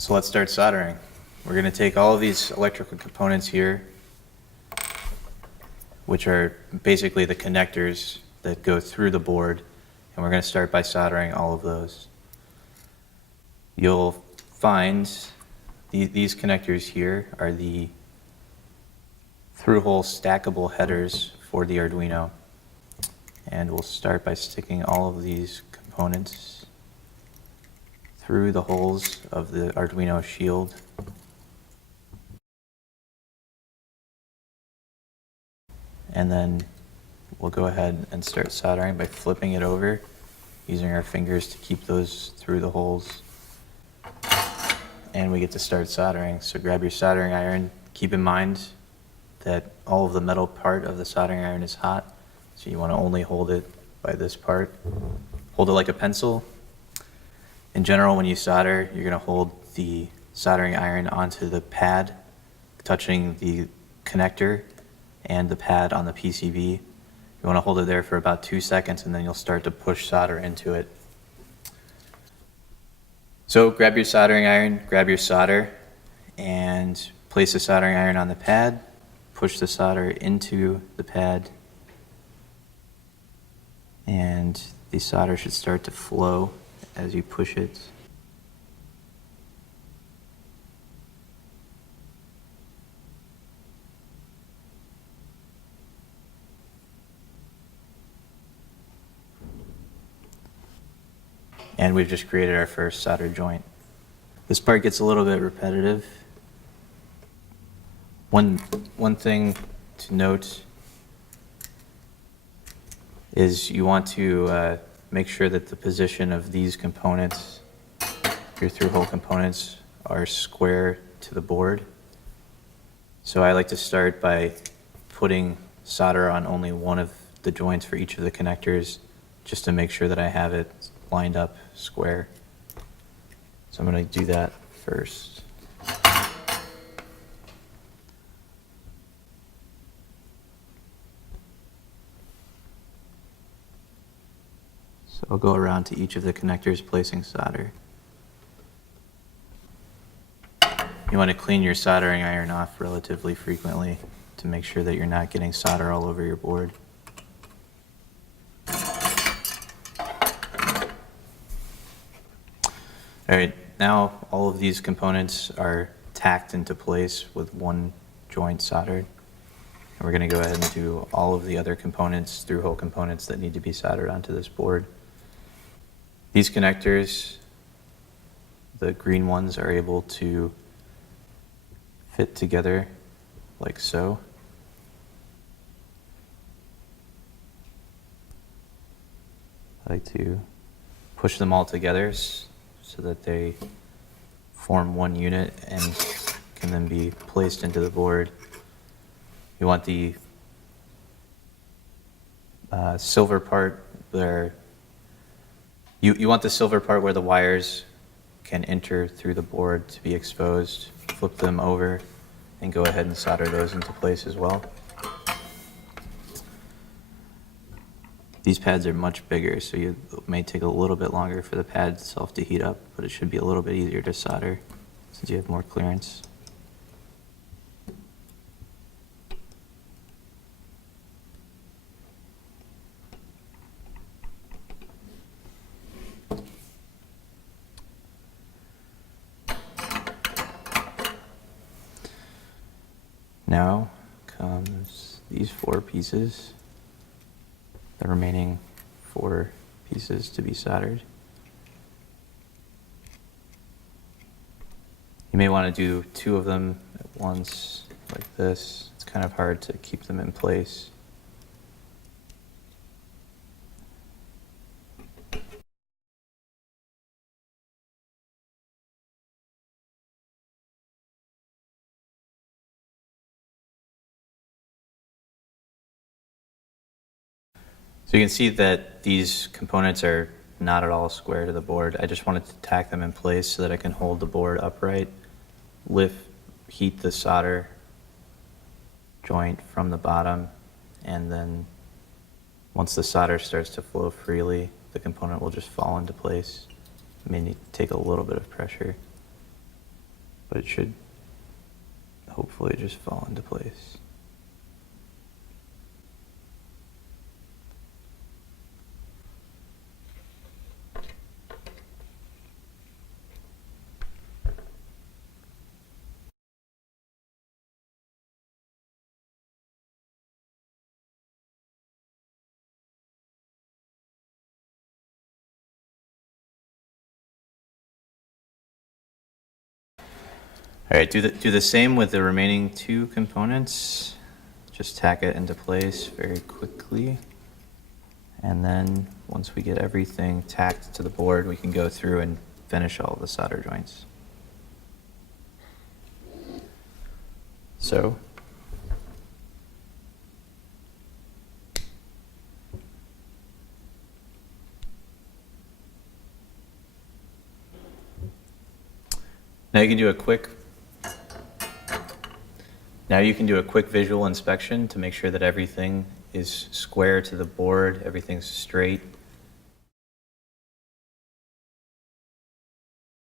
So let's start soldering. We're going to take all of these electrical components here, which are basically the connectors that go through the board, and we're going to start by soldering all of those. You'll find these connectors here are the through-hole stackable headers for the Arduino. And we'll start by sticking all of these components through the holes of the Arduino shield. And then we'll go ahead and start soldering by flipping it over, using our fingers to keep those through the holes. And we get to start soldering. So grab your soldering iron. Keep in mind that all of the metal part of the soldering iron is hot, so you want to only hold it by this part. Hold it like a pencil. In general, when you solder, you're going to hold the soldering iron onto the pad, touching the connector and the pad on the PCB. You want to hold it there for about 2 seconds, and then you'll start to push solder into it. So grab your soldering iron, grab your solder, and place the soldering iron on the pad. Push the solder into the pad, and the solder should start to flow as you push it. And we've just created our first solder joint. This part gets a little bit repetitive. One thing to note is you want to make sure that the position of these components, your through-hole components, are square to the board. So I like to start by putting solder on only one of the joints for each of the connectors, just to make sure that I have it lined up square. So I'm going to do that first. So I'll go around to each of the connectors placing solder. You want to clean your soldering iron off relatively frequently to make sure that you're not getting solder all over your board. All right, now all of these components are tacked into place with one joint soldered. And we're going to go ahead and do all of the other components, through-hole components that need to be soldered onto this board. These connectors, the green ones, are able to fit together like so. I like to push them all together so that they form one unit and can then be placed into the board. You want the silver part there. You want the silver part where the wires can enter through the board to be exposed. Flip them over and go ahead and solder those into place as well. These pads are much bigger, so it may take a little bit longer for the pad itself to heat up, but it should be a little bit easier to solder since you have more clearance. Now comes these 4 pieces, the remaining 4 pieces to be soldered. You may want to do 2 of them at once, like this. It's kind of hard to keep them in place. So you can see that these components are not at all square to the board. I just wanted to tack them in place so that I can hold the board upright, heat the solder joint from the bottom, and then once the solder starts to flow freely, the component will just fall into place. It may need to take a little bit of pressure. but it should hopefully just fall into place. All right, do the same with the remaining two components. Just tack it into place very quickly. And then once we get everything tacked to the board, we can go through and finish all the solder joints. So now you can do a quick visual inspection to make sure that everything is square to the board, everything's straight,